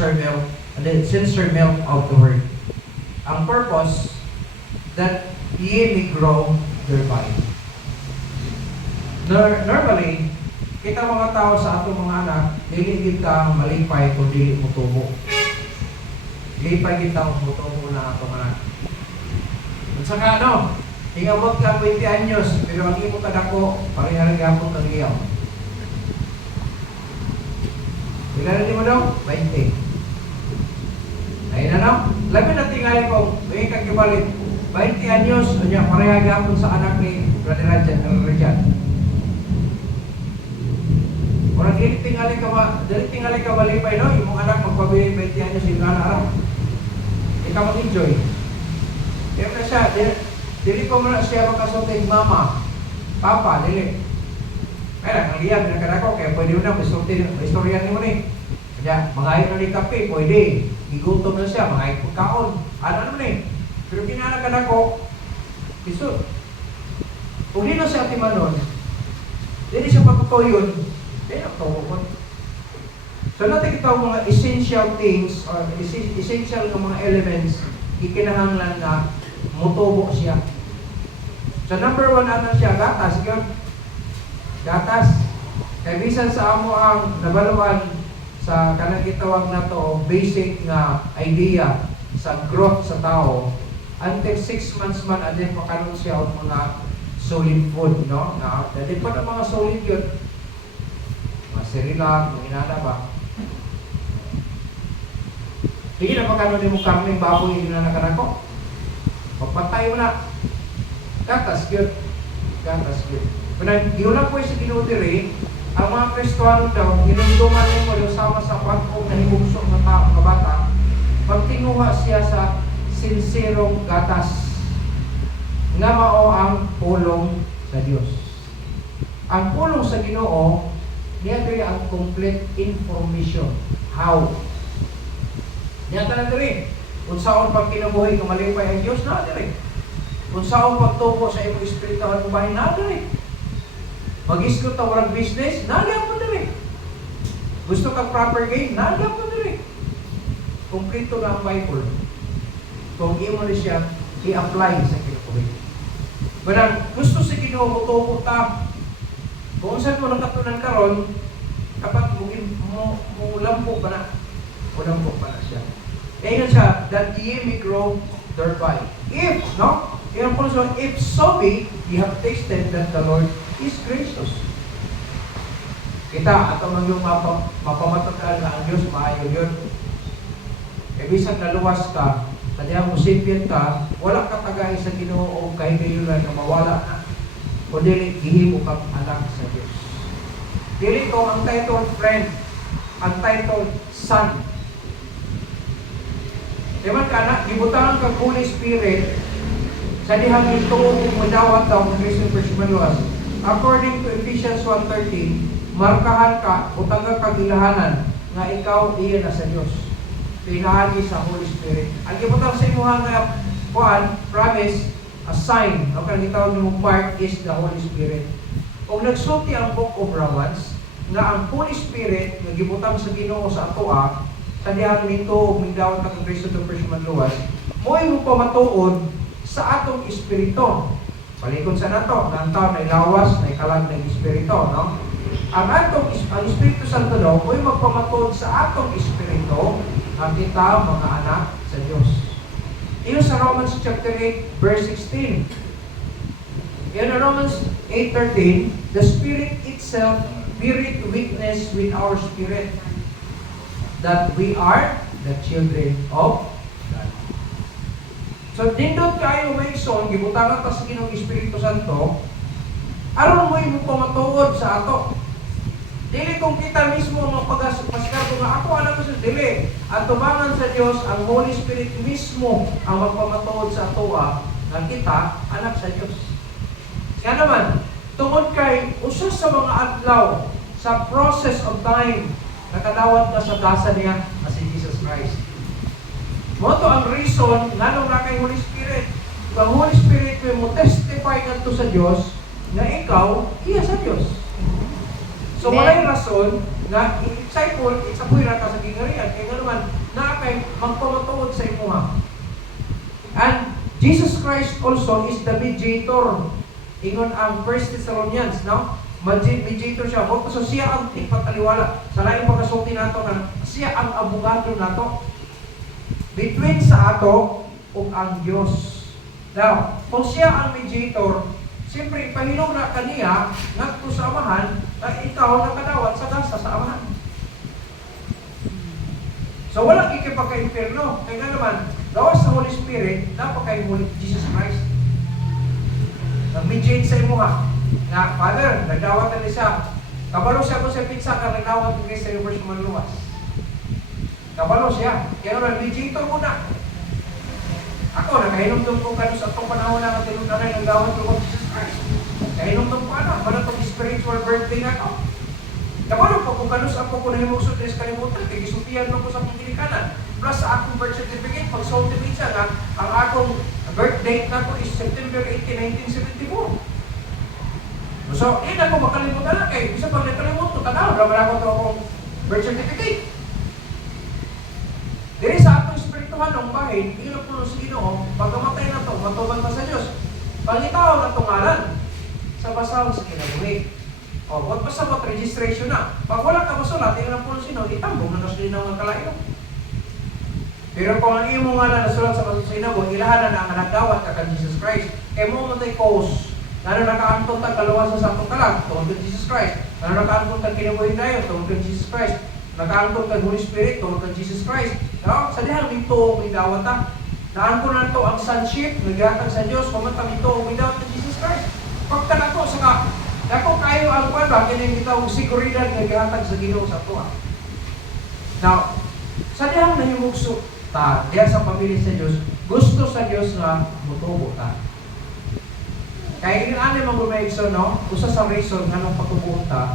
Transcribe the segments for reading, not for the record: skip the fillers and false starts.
sincere milk, and the sincere milk of the word. Ang purpose, that ye may grow thereby. Normally, kita mga tao sa atong mga anak, dili gid ka malipay kung dili mo tubo. Lipay gid ta mo tubo na atong anak. At saka ano, ingabot ka 20 anyos, pero ang imo kadako, parehara gyapon kang iyaw. Ilan mo daw? 20. Ayun na no? Labi na tingali ko, may kagibalit. 20 anyos, niya pareha gyapon sa anak ni Brother Rajan. Orang dili tingali ka malipay no, imong anak magpabili 20 anyos yung anak. Ikaw mag-enjoy. Kaya na siya, dili ko muna siya makasulting mama, papa, dili. Kaya ang liyan, pinagkada ko, kaya pwede mo na, istoryan mo ni. Kaya, mga na ni kape, pwede. Igutom na siya, mga pagkaon. Ano naman eh. Pero pinanagkada ko, isot. Kung di na siya timanon, hindi siya patutuyon, hindi na ito ko. So natin ito mga essential things, or essential ng mga elements, ikinahanglan na mutubo siya. So number 1 ano siya, gatas. Gatas. Kaya bisan sa amo ang nabaluan sa kanang gitawag na to, basic nga idea sa growth sa tao, until 6 months man, adin makaroon siya ang mga solid food, no? Na, dati pa ng mga solid yun, mga serilang, mga inana ba? Hindi na pagkano din mo karning baboy yung inanakan ako. Magpatay mo na. Gatas yun. Gatas yun. Kaya giulang po yung sa ginudiri, ang mga Kristwano daw, ginunduman mo yung sama sa pag-ong na himugso ng mga bata, pagtinguha siya sa sinserong gatas nga mao ang pulong sa Diyos. Ang pulong sa Ginoo, niya diri ang complete information. How? Niya tanan diri. Kung saan pag kinabuhi kumalipay ang Diyos, na diri. Kung saan pagtubo sa imong espiritual mo bahin, na diri. Mag-iskot ta warang business, nagyan mo diri. Gusto kang proper gain, nagyan mo diri. Kompleto na ang Bible. Kung imo ni siya i-apply sa kinabuhi. Pero gusto sa Ginoo mo tubo ta. Kung saan mo nakatunan karon, kapag mo lampo pa na, lampo pa na siya. Kaya siya, that ye may grow thereby. If, no? Kaya po so, if so be, ye have tasted that the Lord is gracious. Kita, ato man yung mapamatagal na ang Diyos, maayo yun. E bisag naluwas ka, kadiyang musipyan ka, wala ka tagay sa Ginoo o kahigayunan na mawala na. O dili, gihimo kang anak sa Diyos. Dili ko ang title friend, ang title son. Diba ka na, gibutangan kang Holy Spirit, sa dihang ito kung madawat daw ng Christian First Manuas. According to Ephesians 1:13, markahan ka, butangan kang ilahanan, nga ikaw iya na sa Diyos. Pinahagi sa Holy Spirit. Ang gibutang sa imuhang promise, a sign, ang kanitawag ng part is the Holy Spirit. Kung nagsulti ang Book of Romans, nga ang Holy Spirit, nga gibutang sa Ginoo sa atoa, sa dihang nito, ug migdawat ang Kristo ng First Manuas, mo'y mo pamatuod sa atong espiritu. Palikod sa nato, ng taon na ilawas, na ikalag ng espiritu, no? Ang Espiritu Santo daw, mo'y magpamatuod sa atong espiritu, ang kita, mga anak sa Diyos. Iyon sa Romans chapter 8, verse 16. In Romans 8:13, the Spirit itself beareth witness with our spirit that we are the children of God. So, dindot kayo may son, gibutangan ta sa Ginoong Espiritu Santo, aron mo yung pamatuod sa ato. Dili kung kita mismo magpagpaskarto nga ako anak ko sa dili. At tumangan sa Diyos, ang Holy Spirit mismo ang magpamatuod sa atoa nga kita, anak sa Diyos. Kaya naman, tungod kay usa sa mga adlaw sa process of time, nakadawat na sa dasa niya na si Jesus Christ. Moto ang reason nga nung na kay Holy Spirit. Ang Holy Spirit mo testify ngadto sa Diyos na ikaw iya sa Diyos. So walay rason na i-disciple, isapuy ra ka sa gingarian. Kaya nga naman, magpamatuod sa imuha. And Jesus Christ also is the mediator. Ingon ang 1 Thessalonians, no? Mediator siya. So siya ang ipataliwala. Sa laing pagkasulti nato na siya ang abogado nato. Between sa ato ug ang Dios. Now, kung siya ang mediator, siyempre ipahilaw na kaniya ngadto sa amahan na ikaw nakadawat sa gasa sa amahan. So walang ikipagka-impierno. Kaya nga naman, gawas sa Holy Spirit, napakay Jesus Christ. Nag-mediate sa imuha. Na, Father, nagdawat na siya. Kabalo siya kung sa pizza ka, nagdawat ng Christ sa Universe Manuwas. Kabalo siya. Kaya naman, mediator muna. Ako, nakahinumdum ko kanus at itong panahon na katilong nanay ng gawat ko kong Jesus Christ. Kahinumdum ko ano, wala itong spiritual birthday na ito. Kabalo po, kung kanus ako kung nahimugsot na kalimutan, kaya gisutihan mo ko sa akong kinikanan. Plus sa akong birth certificate, pag-soltimate siya na, ang akong birth date na ko is September 18, 1974. So, ako makalimutan na kayo. Isa pag nakalimutan, tanaw, naman ako ito akong birth certificate. Diri sa atong espirituhan ng bahin, ilo po sa Ginoo, pagkamatay na ito, matuban pa sa Diyos. Pangitaw na itong ngalan sa basahon sa kinabuhi. O, huwag pa sa registration na. Pag wala ka masulat, ilo po sa Ginoo, itambong na nasulin ng mga kalayo. Pero kung ang iyong ngalan nasulat sa basahon sa Ginoo, ilahanan na ang nagdawat ka kan Jesus Christ. Kaya mo matay cause. Ano nakaantong tag kalawasan sa atong kalag, tungkol kay Jesus Christ. Ano nakaantong tag kinabuhi tayo, tungkol kay Jesus Christ. Nakaantong kay Holy Spirit, tungkol kay Jesus Christ. No? Sa dihan mito may dawat ta. Naanto na to ang sonship, nagihatag sa Dios, kumanta mito may dawat kay Jesus Christ. Pagka nato sa dako kayo ang kuan kini gitawag seguridad nga gihatag sa Ginoo sa ato. Now, sa dihan nahimugso ta, diha sa pamilya sa Dios, gusto sa Dios nga mutubo ta. Kaya yung ano mga gumaigso, no? Usa sa reason nga nung pagtubuon ta,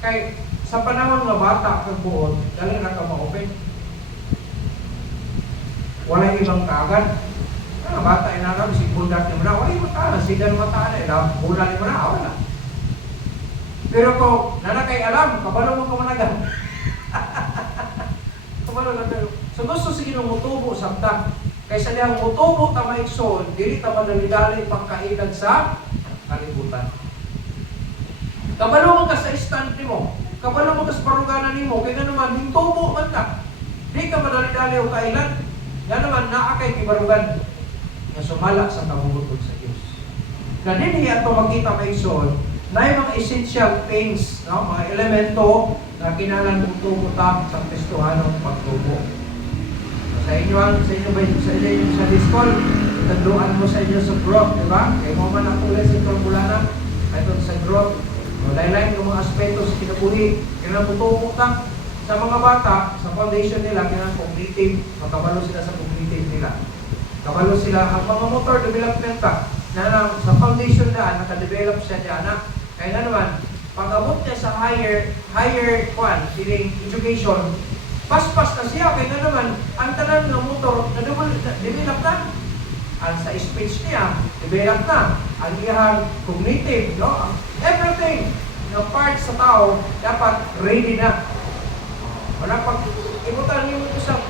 kay sa panahon nga bata kag buon, dali na ka ma-open. Wala ibang kaagad. Ano, bata inarap, si bundak ni mo na, wala ibang kaagad, sigan mata na, bulan ni mo na, wala. Pero kung nanakay alam, kabalo mo kamanagan. Kabalo na pero. So gusto sige nung mutubo sa ta. Kaysa diyang mutubo ta maigsoon, dili ta madali-dali pagkailad sa kalibutan. Kabalo ka sa stand mo, kabalo ka sa paruganan nimo, kaya naman hintubo man ka. Di ka madali-dali o kailan, nga naman naakay kibarugan nga sumala sa kabungutod sa Diyos. Na din ato makita maigsoon, na yung mga essential things, no? Mga elemento na kinalan mutubo ta sa testuhanong pagtubo. Sa inyo sa Discord, tanduan mo sa inyo sa group, di ba? Kaya mo man ako ulit sa Turbulana, ito sa group. Lain-lain yung mga aspeto sa kinabuhi, kinabutubo ka. Sa mga bata, sa foundation nila, cognitive, makabalo sila sa cognitive nila. Kabalo sila, ang mga motor development ka, na sa foundation na, nakadevelop siya dyan, kaya na naman, pag-abot niya sa higher education, pas-pas na siya, kaya nga naman, ang tanan ng motor na develop na. Ang sa speech niya, develop na. Ang iyang cognitive, no? Everything na part sa tao, dapat ready na. Wala pag ibutan niyo ito sa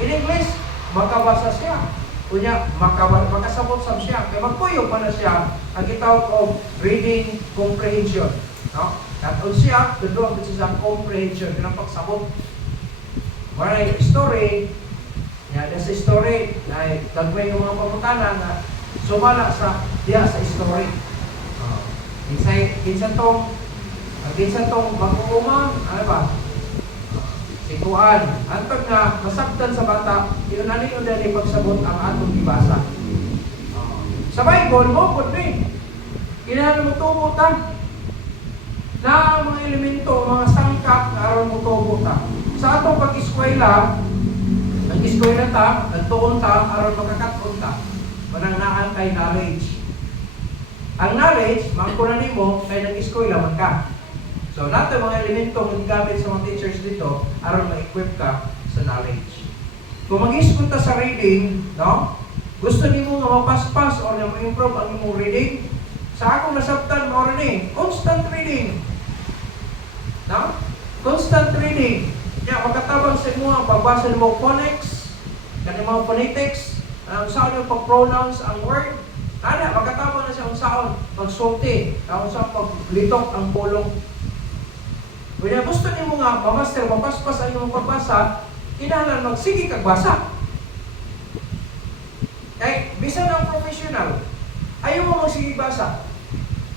in English, makabasa siya. Kunya, makasabot sa siya. Kaya magpuyo pa na siya, ang gitawag of reading comprehension. No? At siya, doon siya sa comprehension, yung pagsabot. Wala yung story, sa story, gagawin yung mga pamutana na sumala sa diya sa story. Kinsan tong mag-uuma, ano ba? Sikuan. Antag na masaktan sa bata, inunali yun din pagsabot ang atong ibasa. Sa Bible, mo po din. Kailangan mo tubo ta. Na mga elemento, mga sangkap na aron mo tubo ta. Sa atong pag-eskwela, nag-eskwela ta, nagtuon ta, aron makakatuon ta. Manangaan kay knowledge. Ang knowledge, mangkunan mo, kay nag-eskwela man ka. So, nato mga elemento ang gamit sa mga teachers dito, aron ma-equip ka sa knowledge. Kung mag-eskwela ta sa reading, no? Gusto nimo nga mapaspas o na ma-improve ang imong reading, sa akong nasabtan mo rin constant reading. No? Constant reading. Kaya magkatabang sa imo ang pagbasa mo phonics, Kani mga phonetics, saan yung pag-pronounce ang word. Ana, magkatapos na siya unsaon magsulti, unsaon paglitok ang pulong. Kung gusto niyo nga mamaster, mapaspas ang imong pagbasa, kinahanglan magsige kag basa. Kay bisan ang professional, ayaw mo magsige basa.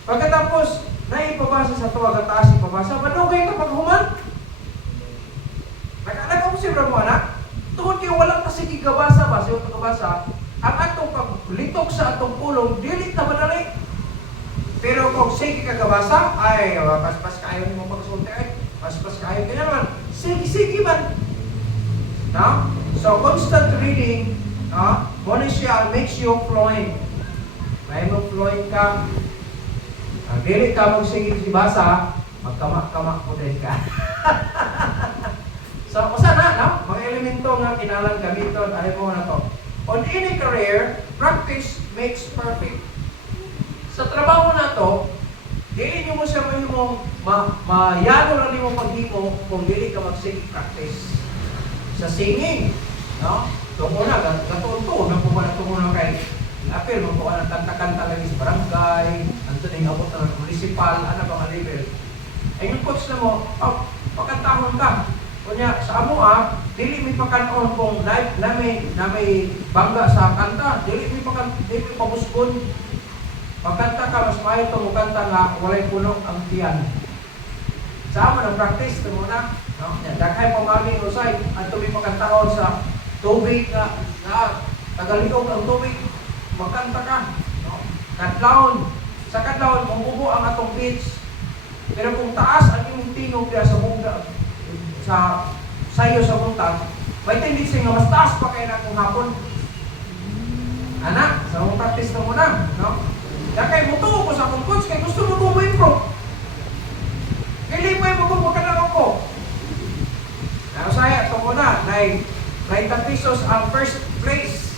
Pagkatapos naipabasa sa tuwag at taas ipabasa, madugay ka paghuman. Nag-anak mo si mo anak, tungkol kayo walang kasige kabasa ba, siya pagkabasa, ang atong paglitok sa atong pulong, dilit na madali. Pero kung sige kagabasa, ay, paspas kayo ni mong pagsulti, ay, paspas kayo, kaya naman, sige man. No? So, constant reading, muna siya makes you fluent. May mo fluent ka, dili ka magsige si basa, magkama-kama po din ka. So, kusa na, no? Mga elemento nga kinalang gamiton, ayaw mo na to. On any career, practice makes perfect. Sa trabaho na to, dili nyo mo siya mahimong mayano lang nyo paghimo kung dili ka magsige practice. Sa singing, no? Tungo na, gatuon-tuon na po na tungo na kay apel, mo po ka ng kanta-kanta lagi sa barangay, ang tuning abot na municipal, ano ba nga level. Ay yung coach na mo, pakantahon ka. Kunya sa amo dili mi pakanon kung na may bangga sa kanta, dili mi pabusgon. Pagkanta ka mas maayo to mo kanta nga walay puno ang tiyan. Sa amo na practice to muna, no? Daghay pamagi usay adto mi pakantahon sa tubig na tagalikog ang tubig, magkanta ka, no? Kadlawon, sa kadlawon mabubo ang atong pitch. Pero kung taas ang imong tingog diya sa bungga sa sayo sa buntag, may tendency nga mas taas pa kayo na kung hapon. Anak, sa mong practice na muna, no? Kaya mutuo ko sa akong coach, kaya gusto mo mo improve. Kilipay mo kung magkalaw ko. Saya, ito muna, 90 pesos ang first place.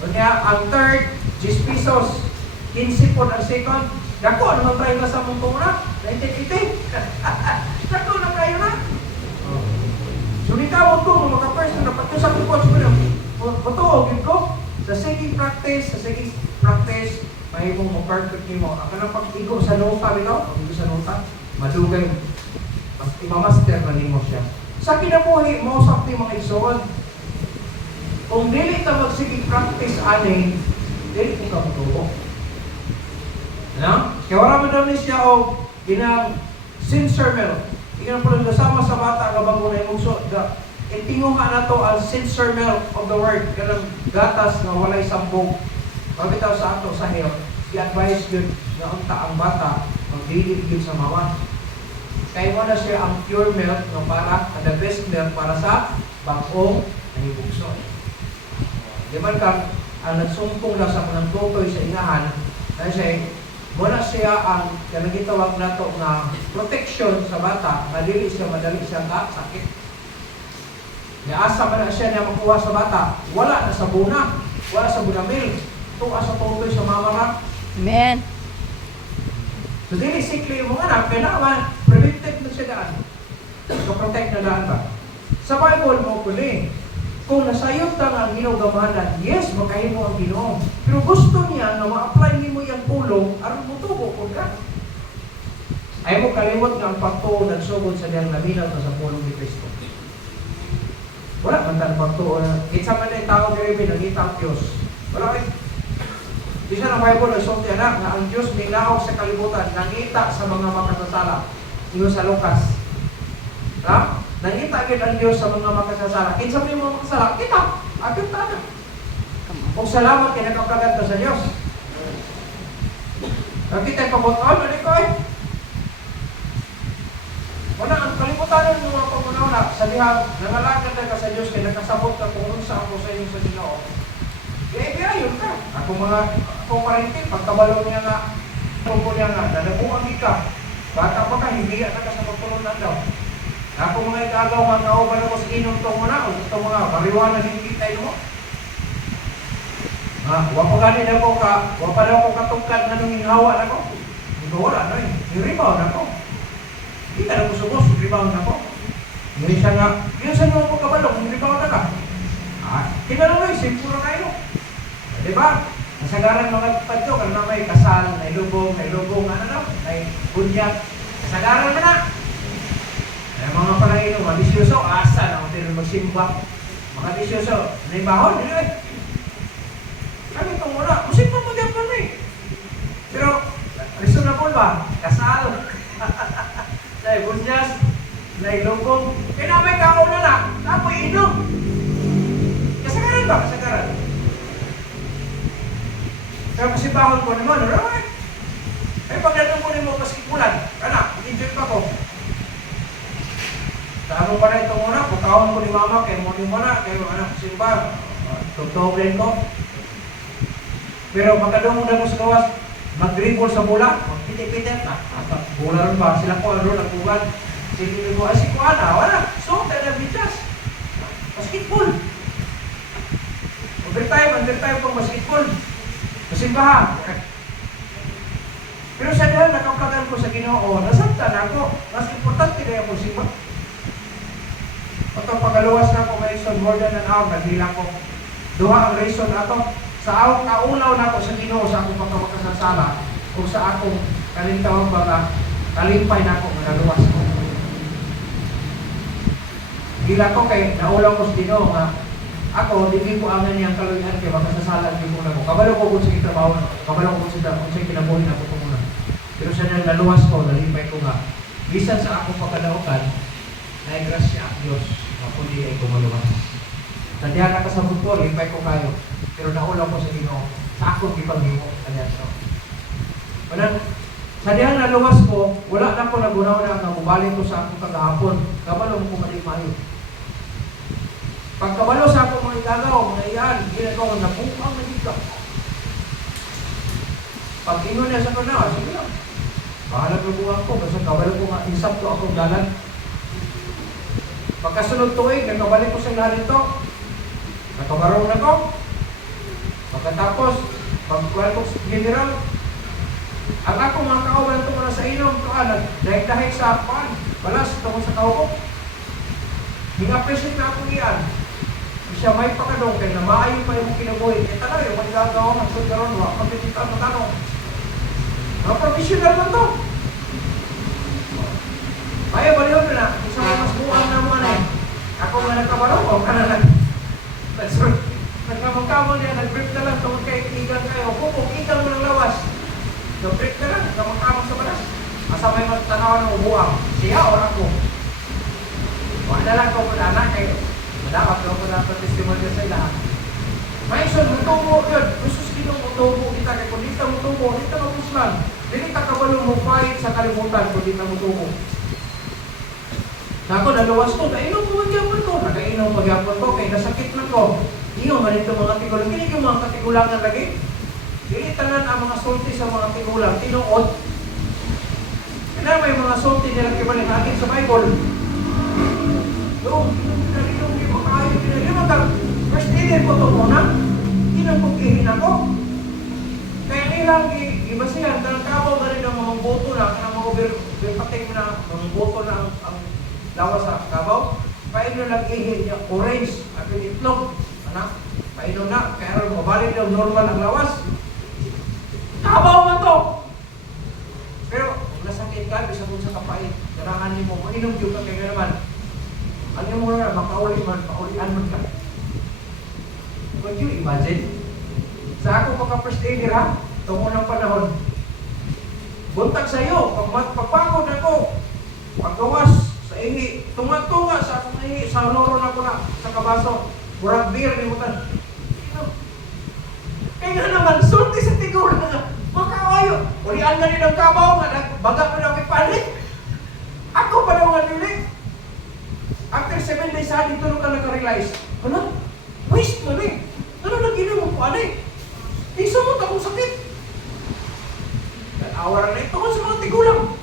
Kanya, ang third, 10 pesos. 15 po ang second. Dako, ano man tayo na sa mong muna? 1980. Dako na kayo na. Sumitaw ko, mga person na pati sa coach ko na, matuog yun ko, sa singing practice, may mong perfect mo. Ako na pag-igo sa nota nito, pag-igo sa nota, madugay, mas imamaster na nimo siya. Sa kinabuhi, mausap ni mga igsoon, kung dili ka magsige practice aning, dili ko ka matuo. Ano? Kaya wala mo daw ni siya o ginang sincermel. Iyan po lang kasama sa bata nga bago na imugso. Itinguha na to ang sincere milk of the word. Kanang gatas nga walay sambog. Pagkitaw sa ato sa health, i-advise yun na unta ang bata magdidid yun sa mama. Kaya mo na siya ang pure milk no, para the best milk para sa bagong nahibugso. Di man ka ang nagsungkong lang sa kanang tutoy sa inahan kasi muna siya ang kanagitawag na to na protection sa bata na dili siya madali siya sakit. Niasa man na siya na makuha sa bata, wala na sa buna, wala sa bunamil. Tuwa sa tutoy sa mama ra. Amen. So dili sikli mo anak, kaya naman, preventive na siya daan. So protect na daan ba? Sa Bible mo puli, kung nasayot ka nga ang ginugamanan, yes, makahimo ang Ginoo. Pero gusto niya na ma-apply mo yung pulong, aron mo tubo po ka. Ay mo kalimot nga ang pagtuo nagsugod sa diyang laminaw sa pulong ni Kristo. Wala man tan pagtuo na, kitsa man na yung tao kaya pinagita ang Diyos. Wala kayo. Isa ng Bible ay sulti anak na ang Diyos minaog sa kalibutan, nangita sa mga makasasala. Iyo sa Lucas. Ha? Nangita agad ang Diyos sa mga makasasala. Kinsa mo yung mga makasasala? Kita! Agad na. Kung salamat kay nagkapagat ka sa Diyos. Nakita yung pabuton, ano ko eh? Wala, ang kalimutan ng mga pamunaw sa dihang, nangalagad ka sa Diyos kaya nakasabot ka kung sa ako sa inyo sa Ginoo. Kaya yun ka. Akong parintin, pagkabalo niya nga, tungkol niya nga, dadabuang ka. Bata pa ka, hindi ka sa pagtulunan daw. Ako mga ikagaw, mga kauban ako sa inom itong muna, o itong mga mariwana din kita mo. Wapa gani na ko ka, wapa na ako katungkad na nung inhawa na ko. Hindi ko wala, no eh. Niribaw na ko. Hindi ka na ko sumos, niribaw na ko. Hindi siya nga, yun sa nyo ako kabalong, niribaw na ka. Kinaloy, simpuro kayo. Di ba? Kasagaran mga padyo, kung na may kasal, may lubong, may bunyag. Kasagaran mo na. Ay, mga panahino, mga disyoso, asa na kung tinong magsimba. Mga disyoso, may bahon, hindi eh. Kami itong muna, musimba mo diyan pa eh. Pero, reasonable ba? Kasal. May bunyas, may lubong. Kaya na may kauna na, tapoy inom. Kasagaran ba? Kasagaran. Kaya masibahon ko naman, alright. Eh, pagdating ko mo paskipulan, anak, enjoy pa ko. Sa pa na itong una, pagkahon ko ni mama, kaya mo na, kaya anak simba, tutoblen ko. Pero makadong mo sa gawas, mag-dribble sa bola, magpiti-piti, bola rin ba? Sila ko, ano, nagbugan. Sige ko, si Kuana, wala. So, tayo na bitas. Basketball. Overtime pang basketball. Masimbahan. Pero sa dahil nakaplagan ko sa Ginoo, nasabtan ako. Mas importante kaya ko simba. At ang pagaluwas na ako, may reason, more than an hour, naghilang ko. Duha ang reason ato. Sa akong kaulaw na ako sa Ginoo, sa akong pagkamakasasala, o sa akong kalintawang baga, kalimpay na ako, nagaluwas ko. Gila ko kay naulaw ko sa Ginoo nga, ako, hindi ko angan niyang kaluyan kaya makasasala hindi ko na ko. Kabalo ko kung sige trabaho na. Kabalo ko kung sige kinabuhin ako ito muna. Pero sa nang naluwas ko, nalimpay ko nga. Bisan sa akong pagkalaukan, naigrasya ang Diyos. Ako di ay kumaluwas. Nandiyan na ka sa mundo, limpay ko kayo. Pero naulaw ko sa Ginoo. Sa akong ipag-iwo. Kanyan so. Sa diyan naluwas ko, wala na ko nagunaw na mabalik ko sa akong kagahapon. Kabalo ko malimayo. Pagkabalo sa akong mga igagaw, mga iyan, ginagawa na bukang nagigka. Pag ingon niya sa kanya, sige lang. Bahala ko buwang ko, kasi kabalo ko nga, isap to akong dalan. Pagkasunod tuig, nakabalik ko sa lahat ito. Nakabarong na ko. Pagkatapos, pagkuhan ko sa general, ang akong mga kauban ito muna sa inom, dahil sa paan, balas ito ko sa kaubo. Hingapesip na akong iyan. Siya may pakadong kaya na maayon pa yung kinabuhin. Eh talaga yung magagawa ng sundgaron, wak magkikita mo tanong. Mga professional mo ito. Kaya baliwan mo na, isang mas buwang na mo na eh. Ako nga nagkabarong, o ka na lang. Nagkamagkamo niya, nag-brief na lang, tungkol kayo, igang kayo. Kung igang mo ng lawas, nag-brief na lang, nagkamagkamo sa balas. Asa may magtanawan ng ubuang, siya o ako. Wala na lang ko po na anak kayo. Dapat ko na testimony sa ilahan. May son, mutubo yun. Gusto kinong mutubo kita. Kaya kung di ka mutubo, di ka mapuslan. Di ka kabalo mo fight sa kalimutan kung di ka mutubo. Ako, naluwas ko. Kainom ko magyapon ko. Nakainom magyapon ko. Kaya nasakit na ko. Iyo, manito mga tigulang. Kini yung mga katigulangan lagi. Dili tanan ang mga sulti sa mga tigulang. Tinuod. Kaya may mga sulti nilang kibalik natin sa Bible. Yung first aid ko ito muna, kinagpukihin ako. Kaya nilang ibasihan, talakabaw na rin ang mga boto na, ang mga overpating na, mga boto na ang lawas sa kabaw. Paino lang ihin niya, orange, at yung itlog. Paino na, kaya rin mabalik daw normal ang lawas. Kabaw man to! Pero, kung nasakit ka, bisa kung sa kapait, kailangan mo, mainom yung ka kaya naman. Ano mo na, makaulian man ka. Could you imagine? Sa ako pagka-first aider ha, tungo ng panahon, buntag sa iyo, pagpagod ako, paggawas sa ihi, tunga-tunga sa akong ihi, sa loro na ko na, sa kabaso, murag beer, limutan. Kaya nga naman, sulti sa tigura nga, makawayo, ulian na rin ang kabaw nga, baga ko na ipalit. Ako pa daw nga nili. After 7 days ha, dito ka naka-realize, ano? Waste mo rin. Ano nag-inom mo po, anay? Isa mo takong sakit. Awara na ito sa mga tigulang.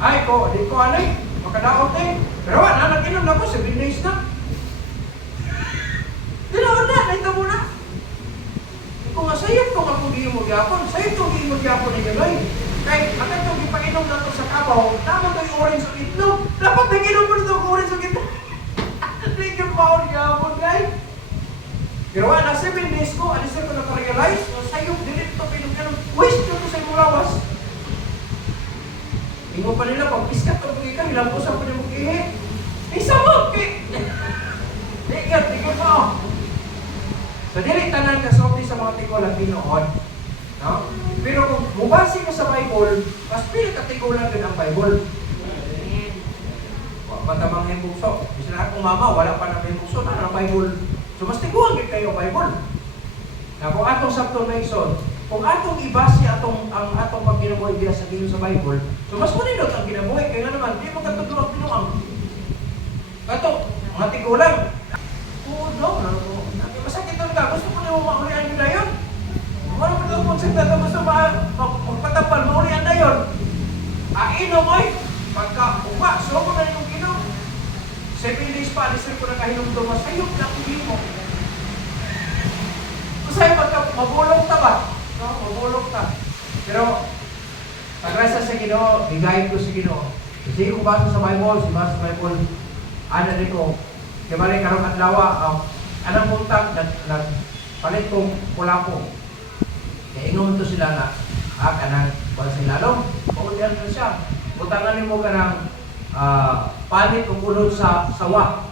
Ay ko, di ko anay, makadaot eh. Pero wala, nag-inom na ko, 7 days na. Dinaon na, naita mo na. Kung nga sayap ko nga kung giyo mo gyapon, sayap kung giyo mo gyapon na gano'y. Kahit agad itong ipainom na ito sa kabaw, naman ito yung orange ang itlog. Dapat nag-inom mo nito ang orange ang itlog. Thank you maon gyapon guys. Pero wala 7 days ko, alis ko naka-realize, sayop dili to pinugyan. Question ko sa imong lawas. Ingo pa nila pag piskat to ka, ilang usa pa nimo ihi. Isa mo ki. Tingnan mo. So dili tanan kasulti sa mga tigulang tinuod, no? Pero kung mubasi ka sa Bible, mas pili ka tigulang din ang Bible. Matamang yung bukso. Bisa na akong mama, wala pa na may bukso na ng Bible. So, mas tiguan kayo Bible. Na kung atong Sabto Mason, kung atong ibasi ang atong pagkinabuhay biya sa Diyos sa Bible, so mas manindot ang kinabuhay. Kaya naman, di mo katutulog pinuang. Kato, mga tigulang. Oo, no. Masakit doon ka. Gusto ko na mo maulian yun na yun. Wala mo doon kung sila gusto magpatapal, maulian na yun. Ino mo pagka-upa, so ko na yung ginom. 7 days pa, alisir ko na kahinom doon, masayok na kuhin mo. Masaya pagka mabulong ta ba? No, mabulong ta. Pero, pagrasa sa Ginoo, bigay ko sa Ginoo. Kasi kung basa sa Bible, si basa sa Bible, ano rin ko, kaya balik karong adlawa, anong puntang palit kong pula ko. Kaya inom to sila na, kanang, wala sila long, paulihan na siya. Butangan mo ka ng panit o kulod sa sawa.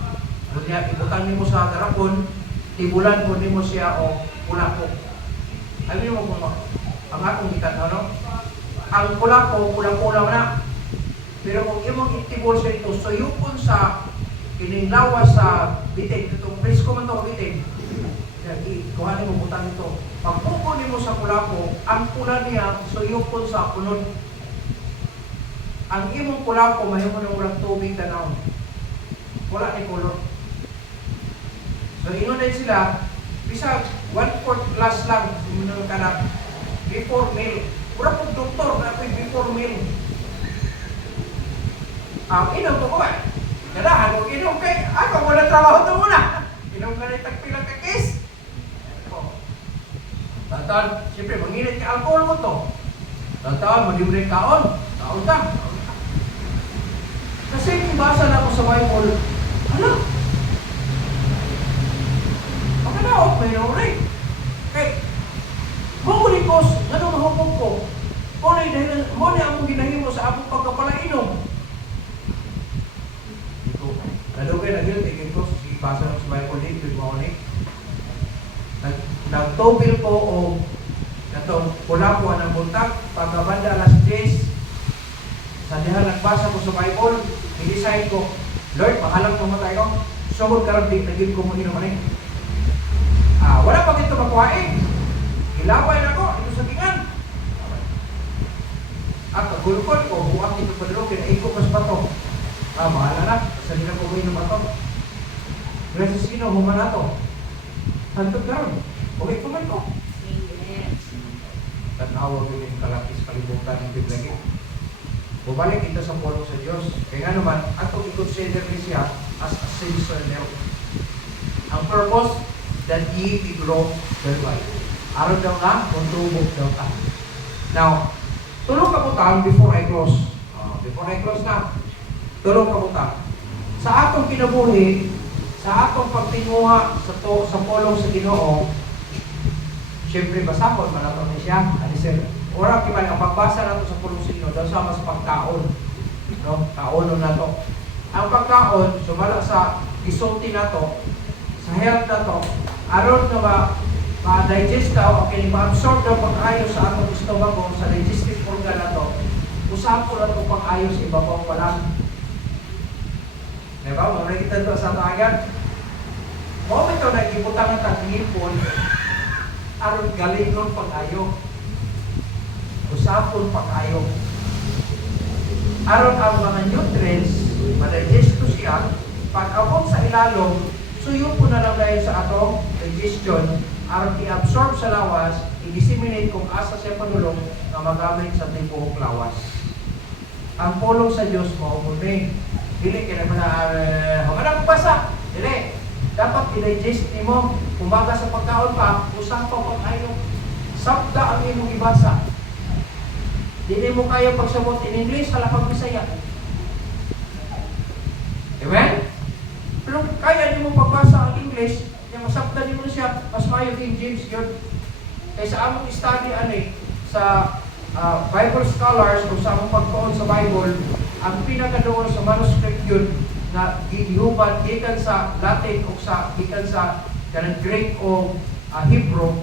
Ibutang mo sa garapon, tibulan mo mo siya o pulako. Alam mo kung ang akong ikat, ano? Ang pulako, pulang-pulang na. Pero kung imong itibol siya ito, suyupon sa kininglawas sa bitin, itong presko man ito bitin. Kuhanin mo butang ito. Pag pupunin mo sa pulako, ang pula niya, suyupon sa punod. Ang imong pula ko, mahimo ng ulang tubig tanaw. Wala ni color. So, inunay sila, bisa 1/4 glass lang, imunong ka before meal. Pura pong doktor, na ako'y before meal. Ang inom ko ba? Ganahan mo, inom kay, ako wala trabaho ito muna. Inom ka rin tagpilang kakis. Tantaan, siyempre, manginit ka alcohol mo to. Tantaan, madibre kaon. Kaon ka. Kasi ibasa na ako sa Bible, hala, makanaot may nauray. Kaya, maulit ko, ganun mahupog ko. Muna akong ginahimo sa akong pagkapalainom. Ito, nadugay na gil, tigil ko, ibasa na sa Bible dito, maulit. Nagtobil ko o natong pula ko ang buntag, pagkabanda alas 10, sa dihan nagbasa ko sa Bible, i-decide ko, Lord, mahalang pumatay ko. Sumod karon di naging ko mo inuman. Wala pa kito makuhain. Ilaway na ko, ito sa tingan. At gulukod ko, buwak ito pa dito, kinaiko ko sa bato. Mahala na, sa nila ko ng bato. Gracias sino, human na to. Santog karon, okay kuman ko. Tanawa ko yung kalapis kalibutan ng Biblia. Bumalik ito sa pulong sa Diyos. Kaya nga naman, atong i-consider siya as a citizen now. Ang purpose, that ye be grow thereby. Araw daw na, kung tubog daw ka. Now, tulong kabutan before I close. Before I close na, tulong kabutan. Sa atong kinabuhi, sa atong pagtinguha sa pulong sa Ginoo, siyempre basakon, manatong na siya, alisir. Ora kiman ang pagbasa nato sa pulong sa Ginoo daw sama sa pagkaon. No? Kaonon nato. Ang pagkaon sumala sa isulti nato, sa health nato, aron na ma-digest daw, okay, ma-absorb daw pag-ayo sa atong istomago, sa digestive organ nato. Usapo na ito pag-ayo sa ibabaw pa lang. Diba? Mamalikitan ito sa tagan. Mo ito na ibutang ang tag-ipon, aron galing nun pag-ayo. Usapon pag-ayo. Aron ang mga nutrients, ma-digest ko siya, pag-abot sa ilalong, suyo po na lang dahil sa atong digestion, aron i-absorb sa lawas, i-disseminate kung asa siya panulong na magamit sa tibuok lawas. Ang pulong sa Diyos mo, muli, dili ka naman na, basa, dili. Dapat i-digest ni mo, kumaga sa pagkaon pa, usapaw pag-ayo. Sabda ang imong ibasa. Hindi mo kaya pagsabot in English, halapag Bisaya. Amen? Pero kaya niyo mo pagbasa ang English, yung masabtan niyo mo siya, mas mayo King James yun. Kaysa among study sa Bible scholars o sa among pagtuon sa Bible, ang pinakadoon sa manuscript yun na gihubad gikan sa Latin o gikan sa kanang Greek o Hebrew,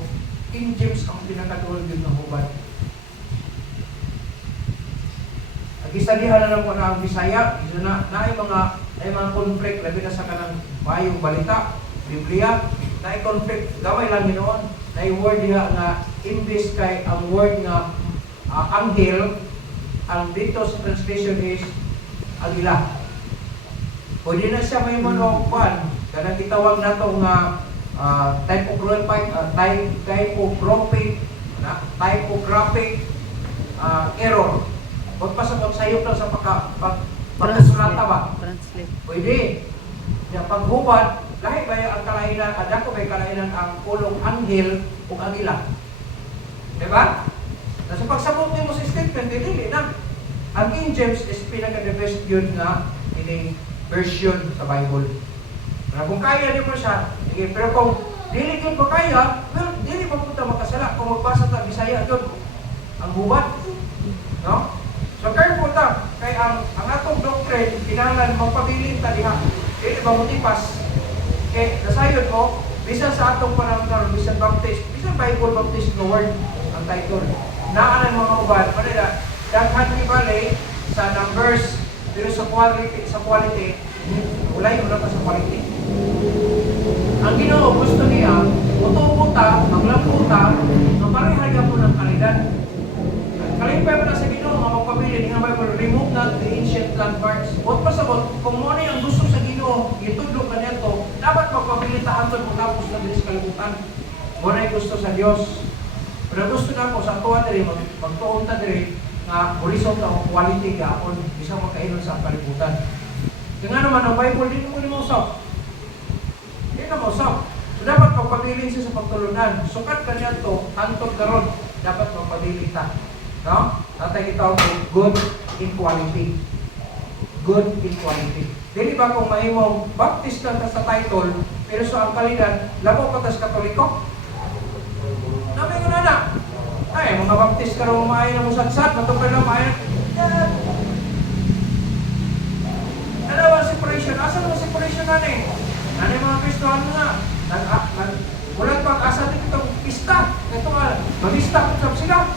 King James ang pinakadoon yun na hubad. Gisalihan na lang po na ang Bisaya, ay mga conflict, labi na sa kanang mayong balita, Biblia, na ay conflict, gaway lang ginoon, na yung word niya nga, imbis kay ang word nga anghel, ang dito sa translation is agila. Pwede na siya may manokwan, kada kitawag na ito nga typographic error. Huwag pa sa pagsayok lang sa pagkasulata ba? Translate. Pwede. Yung paghubad, lahi ba ang kalainan, adako ba yung kalainan ang pulong anghel o agila? Diba? Nasa pagsabot mo sa statement, hindi na. Ang King James is pinaka-the best yun na ini version sa Bible. Kung kaya niyo mo siya, sige, pero kung dili ko kaya, well, dili pa punta makasala. Kung magbasa ta Bisaya yun, ang hubad. No? So careful ta, kay ang atong doctrine, kinahanglan magpabilin ta diha. Dili ba mutipas? Kay nasayod mo, bisan sa atong panahon karon, bisan Baptist, bisan Bible Baptist no word ang title. Naanan mga ubad, manila, daghan ni bale sa numbers, pero sa quality, ulay mo na pa sa quality. Ang Ginoo gusto niya, mutubo ta, maglamputa, na pareha po ng kalidad. Kalimpay mo na sa Ginoo, nga magpamilya, nga Bible, remove not the ancient landmarks. Huwag pasabot, kung mo ang gusto sa Ginoo, itudlo ka niya to, dapat magpamilitahan to kung tapos na din sa kalibutan. Mo na gusto sa Diyos. Pero gusto na ko sa tuwa diri, magtuon ta diri, nga horizon ta o quality gapon, bisa makainon sa kalibutan. Kaya nga naman, ang Bible, di mo usap. Di na mo usap. So, dapat magpabilin siya sa pagtulunan. Sukat ka niya to, hantod karon, dapat magpabilin ta. No? Natay ito good in quality. Good in quality. Dili ba kung mahimong Baptist lang ta sa title, pero sa ang kalidad, labo ka tas Katoliko? Namin ko na. Ay, mga Baptist ka rin maayon na musadsad, matupay na maayon. Ano ba separation? Asa naman separation na eh? Ano yung mga Kristohan nga? Walang pag-asa din itong pista. Ito nga, mag-ista kung sila.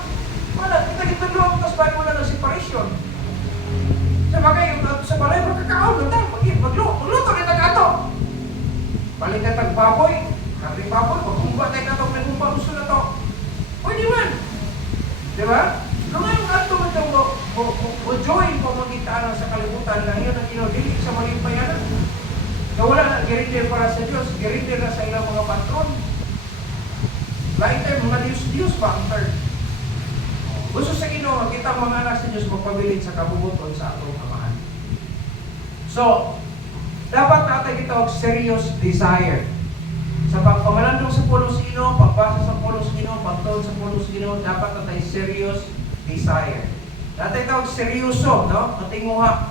Wala, kita gitulong, tapos bago wala ng separation. Sa bagay, sa balay, magkakaon, magluto rin ang ato. Balik ka tag-baboy, karing baboy, magkumba tayo na ito, may kumba gusto na ito. Pwede man. Diba? Nung ngayon ato mo join pamagitaan sa kalibutan na iyon ang inodili sa maling bayanan. Na wala na gerindir para sa Diyos, gerindir na sa ilang mga patron. Lain tayo, mga Diyos ba ang third? Gusto sa Ginoo, kita mga anak sa Diyos magpabilin sa kabubuton sa atong amahan. So, dapat natin kita og serious desire. Sa pagpamalandong sa pulong Ginoo, pagbasa sa pulong Ginoo, pagtuon sa pulong Ginoo, dapat natin serious desire. Natin kita og seryoso, no? Matinguha.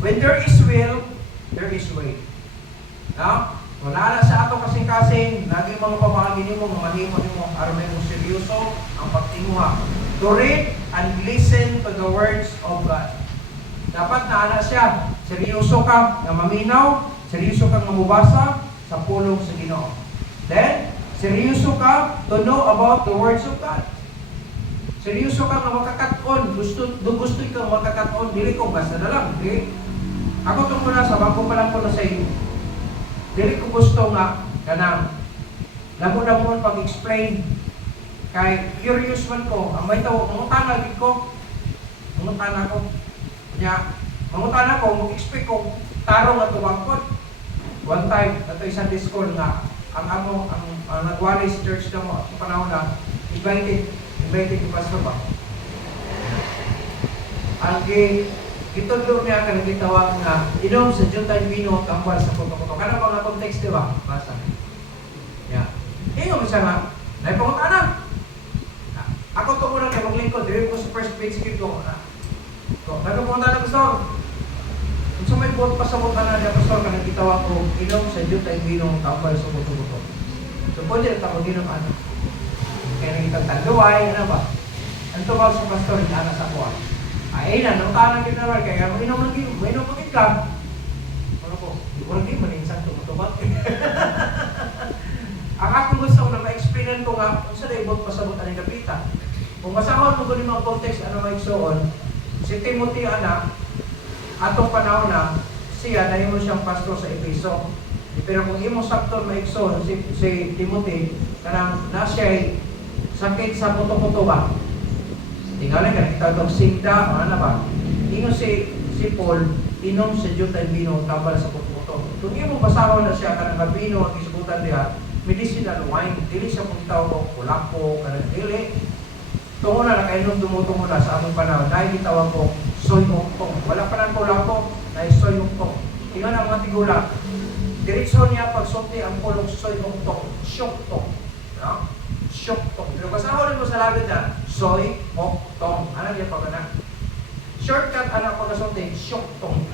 When there is will, there is way. No? Wala na sa ato kasing-kasing, naging mga pamahagin mo, mahimo mo, aron mo seryoso ang pagtinguha. To read and listen to the words of God. Dapat naana siya. Seryoso ka nga maminaw, seryoso ka nga mubasa sa pulong sa Ginoo. Then, seryoso ka to know about the words of God. Seryoso ka nga makakaton, gusto ka makakaton, dili ko basta na lang, okay? Ako itong muna sa bangko pa lang ko na sa iyo. Dili ko gusto nga, kanang, lamo-lamon pag-explain, kay curious man ko, ang may tao, mangutana ko. Kanya, mangutana ko, mag-expect ko, tarong at tumangkot. One time, ito isang school nga, ang nagwalis church na mo, sa panahon na, invited yung pastor ba? Ang itudlo niya ka nagitawag nga, inom sa Jutay Vino, kambal sa puto-puto. Kano ba nga context, di ba? Basta. Yeah. Ingon siya nga, naipangutana. Ako ito muna kayo maglingkod, dili ko sa first page ko. Nagpupunta na gusto. Kung sa may ibot pasabot na niya pastor kanang gitawag ko inom sa juta ang binong tambal sa buto-buto. So pwede na ako ginom ano. Kaya nagitang tanduay, ano ba? Ang tawag sa pastor, ina sa kuha. Ay na, nung tanang ginawa, kaya mainom magit ka. Ano po? Huwag din maninsan tumutubak. Ang akong gusto ko na ma-explainan ko nga, kung saan na ibot pasabot ang kapita. Kung masahon mo doon yung context, ano magsuon, si Timothy anak, atong panahon na, siya, dahil mo siyang pastor sa Efeso. Pero kung imo sakto maigsoon si Timothy, kanang na siya sakit sa puto-puto ba? Tingnan ka, kita itong sinda, ano ba? Ingon si Paul, inom sa juta ang bino, tambal sa puto-puto. Kung imo basahon na siya, kanang bino, ang isubutan niya, medicinal wine, dili siya kung tawag ko, kulako, kanang dili. Tungo na nakainom tumutungo na sa among panahon, dahil gitawag ko, soy uktong. Wala pa ng kulako, dahil soy uktong. Tingnan ang mga tigula. Diretso niya pagsulti ang pulong soy uktong, syuktong. No? Syuktong. Pero basahon mo sa labid na, soy uktong. Ano niya pag anak? Shortcut anak pagkasulti, syuktong.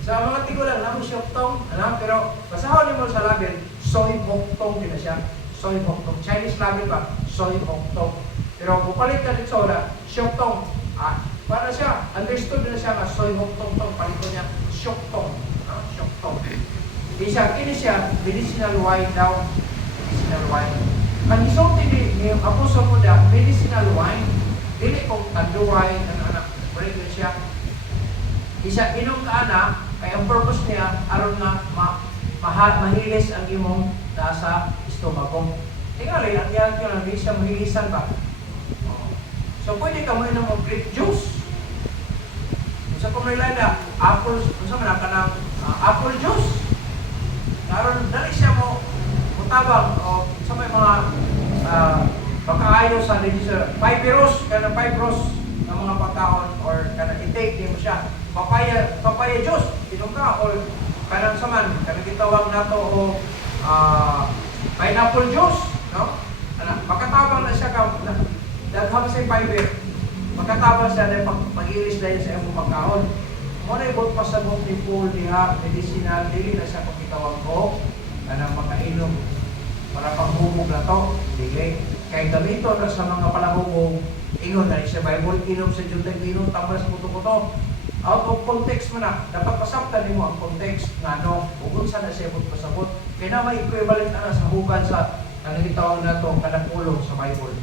Sa mga tigulang, namin syuktong, anak, pero basahon mo sa labid, soy uktong din na siya. Soy uktong. Chinese labid ba? Soy uktong. Pero bupalit na dito na, syuktong. Para siya, understood na siya na soy uktong tong, palito niya, syuktong. Syuktong. Ini siya, medicinal wine daw. Medicinal wine. Ang isulti ni Apostol mo da, medicinal wine. Dili kong tanduay, anak, balik yun siya. Isa, inom ka anak, kaya ang purpose niya, aron na mahilis ang imong nasa estomako. Tingali, ang yan yun, hindi siya mahilisan ba? So, pwede ka mo inom ng grape juice. Sa kumailala, apple, sa man ka ng apple juice. Karon dali siya mo mutabang o sa may mga pagkaayo sa fibrous ng mga pagkaon or kanang intake di mo siya. Papaya juice, inom ka or kanang saman, kanang gitawag nato o pineapple juice, no? Makatabang na siya ka daghang sa fiber. Makatabang siya dahil pag-ilis dahil sa iyong pagkaon. Muna ibot pasabot ni Paul diha, medicinal, dili na siya pagkitawag ko, kanang makainom para panghubog na to, dili. Kaya gamito na sa mga palahubog, ingon na siya Bible, inom sa jutay, inom, tambal sa puto-puto. Out of context mo na, dapat pasabtan mo ang context nga no, kung saan na siya ibot pasabot. Kaya na may equivalent na sa hugan sa kanang itawag na to, kanang pulong sa Bible.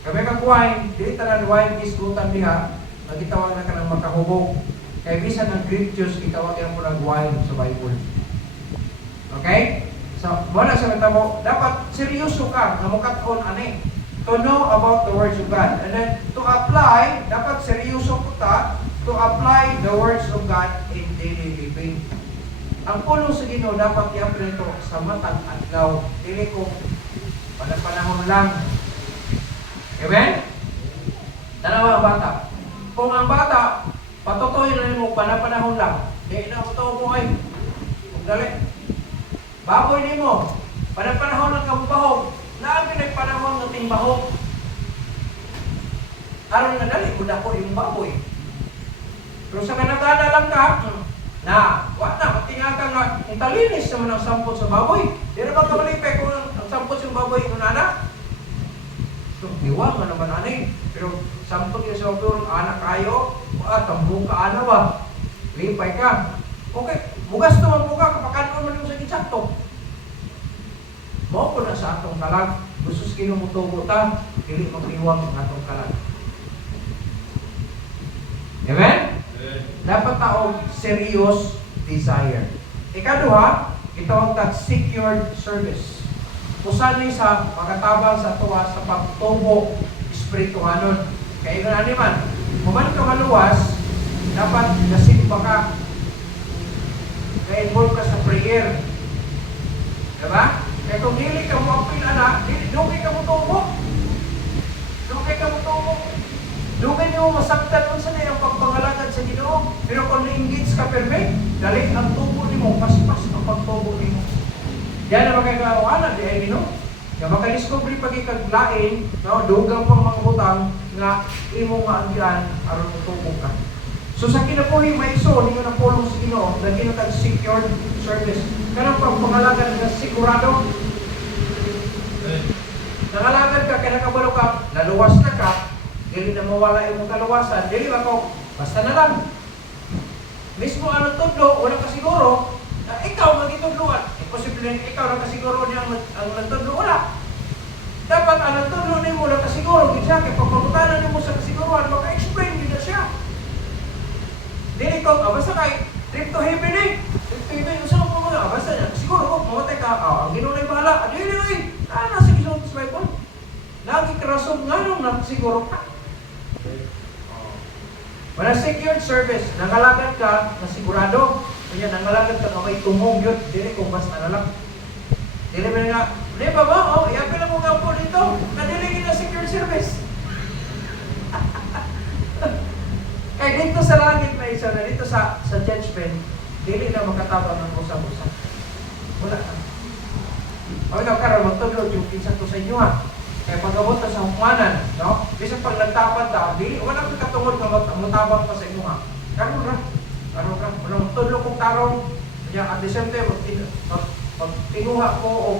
Kaya kang wine, dili tanan wine is gutan diha, nagitawag na ka ng makahubog. Kaya bisan ng grape juice, itawag yan mo ng wine sa Bible. Okay? So, wala sa matamo, dapat seryoso ka, na mukat-on ani. To know about the words of God. And then, to apply, dapat seryoso ko ta, to apply the words of God in daily living. Ang pulong sa Ginoo dapat i-apply ito sa matang adlaw. Dili ko, panahon lang. Amen? Tanawa ang bata. Kung ang bata, patutoy na mo panahon lang, di na ito mo ay, kung dali. Baboy ni mo, panahon ng kabahog, naan pinagpanahon ng timbahog. Aron na dali, kuda ko yung baboy. Pero sa kanagana lang ka, wala, matinga ka nga, yung talinis naman ang sampot sa baboy. Di na ba kamalipay kung ang sampot sa baboy kung nana? So, diwa nga naman anay. Pero sampot yung sa baboy, anak kayo, tambong ka ana ba? Lipay ka. Okay, bugas naman po ka, kapakanon man yung sa gitsakto. Mao po na sa atong kalag, gusto sa kinumutubo ta, dili magniwang ang atong kalag. Amen? Dapat taong serious desire. Ikaduha, itawag tag secured service. Usan ni sa pagkatabang sa tuwa sa pagtubo espirituhanon. Kaya yun ani man, kuman ka maluwas, dapat nasimba ka. Kaya involve ka sa prayer. Diba? Kaya kung dili ka mo apil anak, dugay ka mo tubo. Dugay ka mo tubo. Dugay niyo masaktan kung saan yung pagpangalagad sa Ginoo. Pero kung na-engage ka permit, dali ang tubo ni mo, paspas ang pagtubo ni mo. Diyan na magkakawanan, di ay Ginoo. Kaya makadiscovery pag ikaglain, no, dugang pang mga butang nga imo nga ang diyan aron tubo ka. So So sa kinabuhi may iso, ninyo na pulong sa Ginoo, na ginatag secured service. Kanang pangalagan na sigurado. Nangalagad ka, kaya nakabalo ka, naluwas na ka, dili na mawala yung kaluwasan, dili ba ko, basta na lang. Mismo ano tudlo, wala ka siguro, na ikaw magitudluan. Posible na ikaw na kasiguro niya ang nagtudlo, wala. Dapat ang nagtudlo niya mo na kasiguro, kaya kaya pagpaputanan niya mo sa kasiguruan, maka-explain din na siya. Dili ko, basta kay, trip to heaven eh. Trip to heaven, usap mo mga, basta niya, siguro, mamatay ka, ang ginulay bahala, dili eh. Nasa Ginoo sa Bible. Lagi karason nga nung siguro ka. Wala secured service, nangalagad ka na sigurado. Kanya nangalagad ka na may tumong yun. Dili kung basta na lang. Dili mo nga, di ba ba? Oh, yapin na mo nga po dito. Nadili na secured service. Kaya dito sa langit na isa na dito sa judgment, dili na makatabang ng usap-usap. Wala na. O ikaw karon magtudlo yung kinsa to sa inyo ha. Kaya pag-abot ka sa hukmanan, no? Bisan pag nagtapad ta, di wala ka katungod nga mutabang pa sa inyo ha. Karon ra. Wala magtudlo kong karon. Kaya at the same time, pag pinuha ko o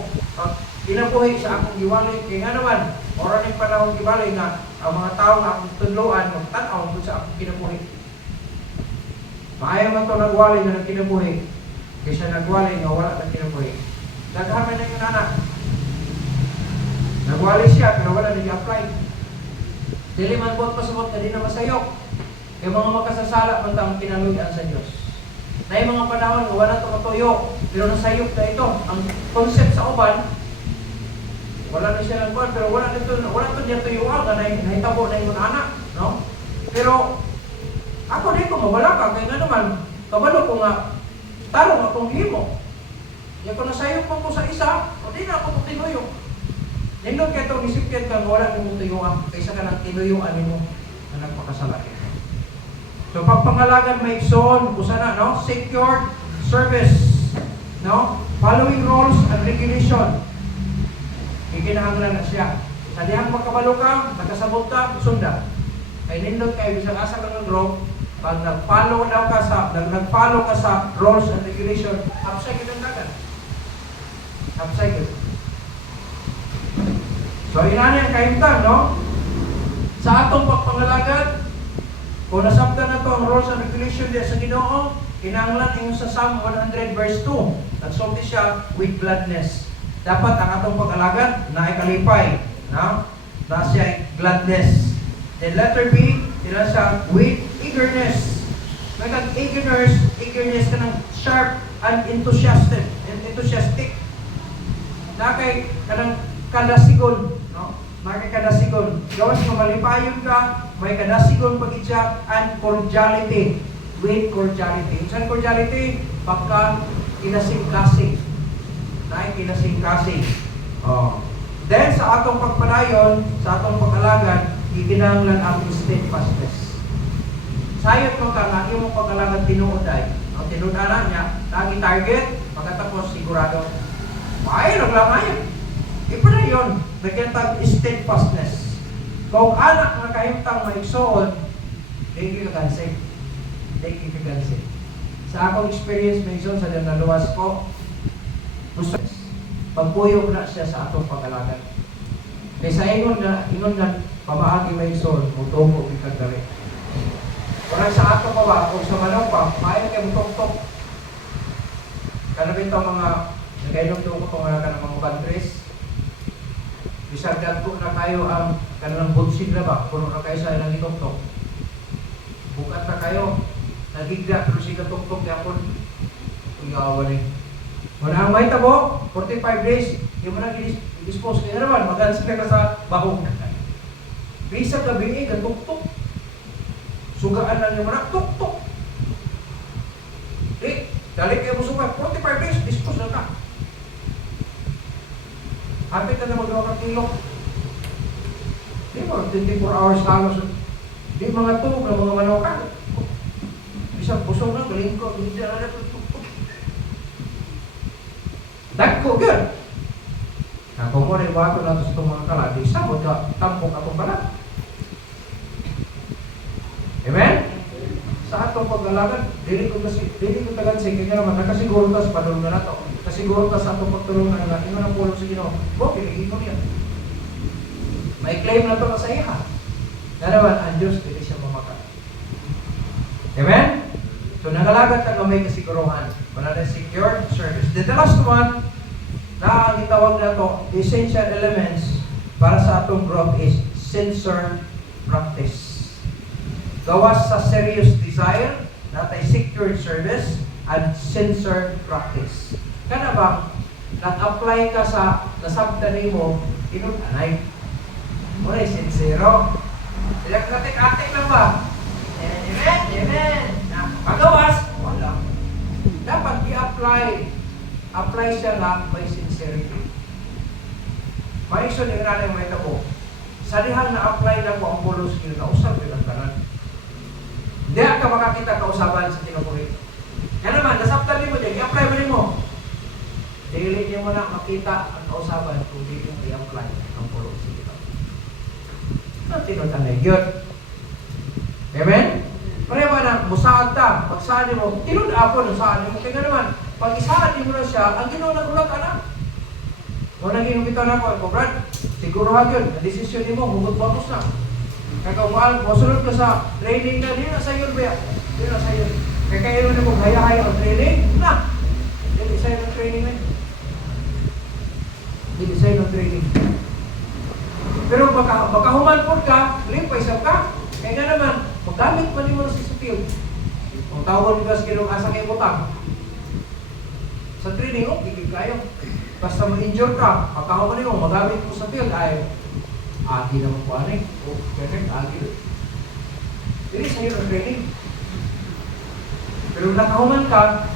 kinabuhi sa akong giwalay, kaya nga naman, oras ng panahon giwalay nga, ang mga tao nga akong tudloan, magtanaw kung sa akong kinabuhi. Maayaw man ito nagwalay na nagkinabuhi, kaysa nagwalay nga wala na kinabuhi. Naghaman na yung anak. Nagwali siya, pero wala nag-apply. Dili man buot pasabot na di na masayok. Yung mga makasasala man ang kinaluyan sa Diyos. Na yung mga panahon, wala ito matuyo, pero nasayok na ito. Ang concept sa uban, wala na siya nagbuwan, pero wala ito niya tuyuan, na nahitabo na yung anak. No? Pero, ako din ko mabalaka, kaya nga naman, kabalo ko nga, tarong akong himo. Yan kung nasayok mo ko sa isa, o di na ako tinuyo. Nindot kayo itong isipin kang wala mong tuyuan, kaysa ka ng tinuyuan mo na nagpakasala. So pagpangalagan may igsoon, kusa na, no? Secured service, no? Following rules and regulation. Ikinahanglan na siya. Sa dihang magkabalo ka, nakasabot ka, sunda. Ay nindot kayo, bisang asa ka ng group, pag nag-follow ka sa rules and regulation, upside ka ng dagat. Upcycle. So, inani ang kaimtan, no? Sa atong pagpangalagad, kung nasabtan na ito ang rules and regulation sa Ginoo, kinahanglan yung sa Psalm 100 verse 2. Nagsulti siya with gladness. Dapat ang atong pag-alagad na ay kalipay, no? Na siya ay gladness. Then letter B, tila siya with eagerness. Nagag eagerness ka ng sharp and enthusiastic. Na kay kanang kadasigon, no? Nakay kadasigon. Gawas mo malipayon ka, may kadasigon pagit siya and cordiality. With cordiality. Saan cordiality? Pagka kinasing-kasing. Nakay kinasing-kasing. Oh. Then sa atong pagpadayon, sa atong pag-alagad, ikinahanglan ang steadfastness. Sayot mo ka nga imong pag-alagad tinuod ay. Ang tinuod-ana niya, lagi target, pagkatapos sigurado. Ay, naglamay. Iba na yun. Nagkintag steadfastness. Kung anak na kahimtang maigsoon, hindi kagansig. Hindi kagansig. Sa akong experience, maigsoon sa naluwas ko, gusto pagpuyog na siya sa atong pag-alagan. Kaysa ingon na pamaagi maigsoon, mutubo ikagdali. Kung sa ato pa ba, kung sa manaw pa, maayon kayo mutok-tok. Kanabit ang mga nagainom doon ko mga kanang mga countries. Bisagdag ko na kayo ang kanang bunsig na ba? Puno na kayo sa ilang itok-tok. Bukat na kayo. Nagigda, pero siya tok-tok yapon. Uyawan eh. Muna ang may tabo, 45 days, hindi mo na i-dispose. Kaya naman, mag-answer ka sa bahog. Bisag gabi eh, gatok-tok. Sugaan lang yung mga tok-tok. Dali kayo mo sumay, 45 days, dispose na ka. Hapit ka na magawa ng kilok. Di ba, 24 hours halos. Di mga tulog na mga manokan. Bisang busog na, galing ko, hindi na na tuk-tuk. Dagko, good. Ako mo rin wato na ito sa itong mga kala. Di sabot ka, tampok atong balat. Amen? sa atong pag-alagan, dili ko tagan sa kanya naman, nakasiguro ta sa padulong na nato. Kasiguro ta sa atong pagtulungan na ino na pulo sa Ginoo. Bo, pinigin ko niya. May claim na to na sa iya. Na naman, ang Diyos, dili siya mamakan. Amen? So, nangalagat na may kasiguruhan. Wala na secure service. Then the last one, na ang itawag na to, essential elements para sa atong growth is sincere practice. Gawas sa serious desire, natay secured service, and sincere practice. Kana ba, nag-apply ka sa nasabta nimo, inunanay. Muna sincero. Atik-atik lang ba? Amen, amen. Pagawas, wala. Dapat i-apply siya na by sincerity. Maison yung nalang may tabo. Sa dihang na-apply na ko ang pulo sa Ginoo, nausap yun ang tanan. Hindi ka makakita kausaban sa tinubuhin. Yan naman, nasabtan mo din, i-apply mo rin mo. Dili niyo mo na makita ang kausaban kung di yung i-apply ang pulo sa Ginoo. Ang tinutanay, yun. Amen? Pareho ba na, musaad ta, pagsaan mo, tinudapon ang saan mo. Kaya naman, pag isaad mo na siya, ang Ginoo nagulat ka na. Kung naging bitaw na ko, Brad, siguro yun, ang desisyon mo, hugot-batos na. Kaya kung masunod ka sa training na, hindi na sa iyo, Bea. Hindi na sa iyo. Kaya kayo na mo, haya-haya ang training, na. Hindi sa'yo ng training na yun. Hindi sa'yo ng training. Pero baka humanpod ka, limpay sa ka. Kaya nga naman, magdamit pa rin mo na sa field. Kung tawag mo sa Ginoo, asa kayo butang. Sa training, gigig kayo. Basta ma-injure ka, pagkakaman mo, magamit mo sa field, ay, agi naman po aning. O, perfect, agi. Hindi sa'yo ng training. Pero nakahuman ka,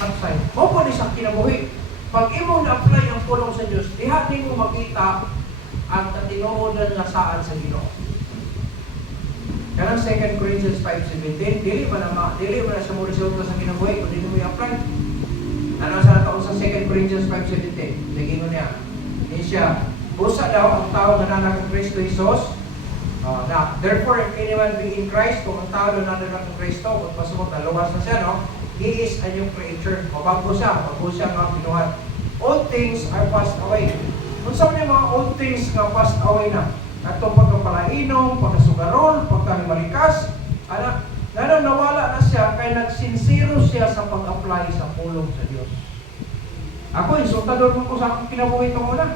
upside. O po ni sa kinabuhi. Pag imo na-apply ang pulong sa Diyos, dihatin mo makita ang katinood na saan sa Ginoo. Kaya 2 Corinthians 5:17, dili mo na sa muli sa kinabuhi, kung dito mo i-apply. Ano sa taon sa 2 Corinthians 5:17? Bigyan mo niya. Hindi siya. Busa daw ang tao na nanak ng Kristo Jesus. Therefore, if anyone be in Christ, kung ang tao na nanak ng Kristo, kung pasumot na luwas na siya, no? He is a new creature. Mabago siya nga pinuhat. All things are passed away. Kung saan niya mga all things nga passed away na? Atong pagkapalainom, pagkasugarol, pagkamalikas, anak, ganun nawala na siya kaya nagsinsiro siya sa pag-apply sa pulong sa Diyos. Ako, insultador mo ko sa akong kinabuhi ito muna.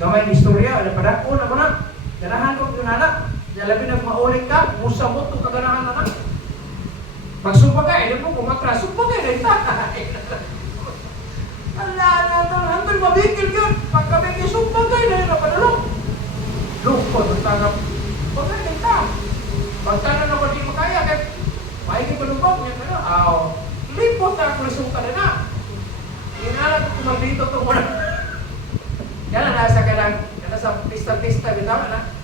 Gamay ng istorya, padako na mo na. Ganahan ko yung anak. Labi na maulit ka, musa mo itong kaganahan na. Pag sumpagay, alam mo kung matras, sumpagay na ita. Hantol mabikil yun. Pag kami sumpagay na yun na padalong. Lukot, ang tanggap. Pagay na ita. Pagtanan na ko di makaya, kahit maiging palubog niya, lipot na ako resulta na na. Inalat ko magdito ito muna. Yan na, nasa ka lang, sa pista-pista, bitaw na.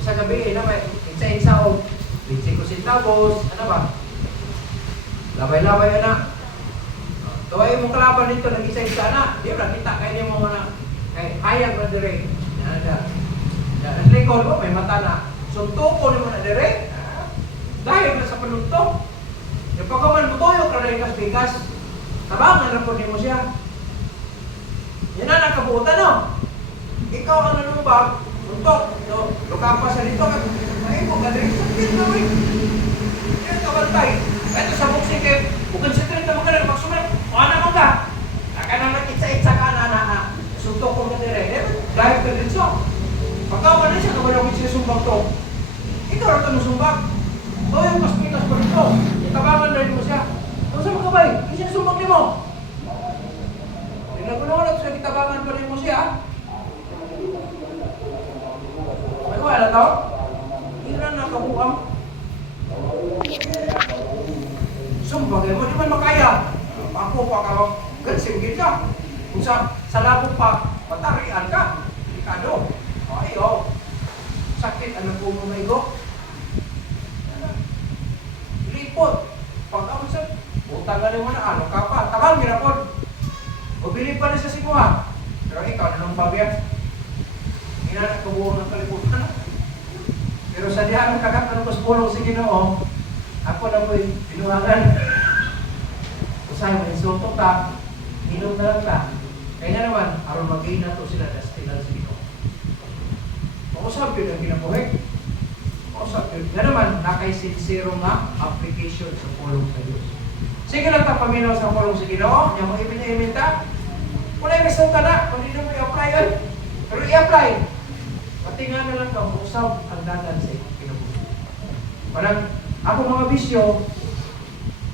Sa gabi, may insa-insa o 25 centavos, ano ba? Labay-labay na. Tuway mong kalaban dito, nag-isa-isa na. Di ba, kita, kaya niyo mo na, kaya hayag na dire. Ang likod mo, may mata na. Suntuko niyo mo na dire. Dahil na sa panuntok. Yung pagkaman mo toyo, karayang kas-bigas. Tabangan na po mo siya. Yan na nakabutan, no? Ikaw ang nanumbag, untok, lukapa sa dito, ay mo, galing sa dito na rin. Yan kabantay. Ito sa boxing kayo, bukan sa trend na magkala, magsumat, ano mo ka? Naka na nag-itsa-itsa ka na, suntok ko na dire. Dahil ka din so. Pagkaman na siya, kabalawin siya sumbag to. Ikaw rin ito nusumbag. O yung paspitas pa dito, itabangan na rin mo siya. Kung saan magkabay, hindi siya sumbag niyo mo. Pinagunawan sa itabangan pa rin mo siya. Wala to? Hindi na nakabuang. Sumbagay mo, di man makaya. Ako pa ka, gansinggit ka. Kung sa labong pa, matarian ka. Ikado. Ay, sakit, ano po mo may go? Lipot. Pag ako sa, utang na mo na, ano ka pa? Tabang, ginapon. O bilib pa na sa simuha. Pero ikaw, anong bagyan? Inanak kabuong ng kaliputan. Pero Pero sa diyan nakakatanon ko sa pulong sa Ginoo, ako na po'y pinuhangan. Usahay mo, insulto ka, inom na lang ka. Kaya naman, aron mag-gain na to sila destinan sa Ginoo. Mausap yun ang ginabuhi. Mausap yun. Nga naman, nakay-sincero nga application sa pulong sa Diyos. Sige lang ta paminaw sa pulong sa Ginoo, niya mo ibin ta. Wala yung resulta na, kung hindi mo i-apply yun. Pero i-apply. Pati nga na lang ka, mausap ang dagan sa iyong kinabuhi. Parang, ako mga bisyo,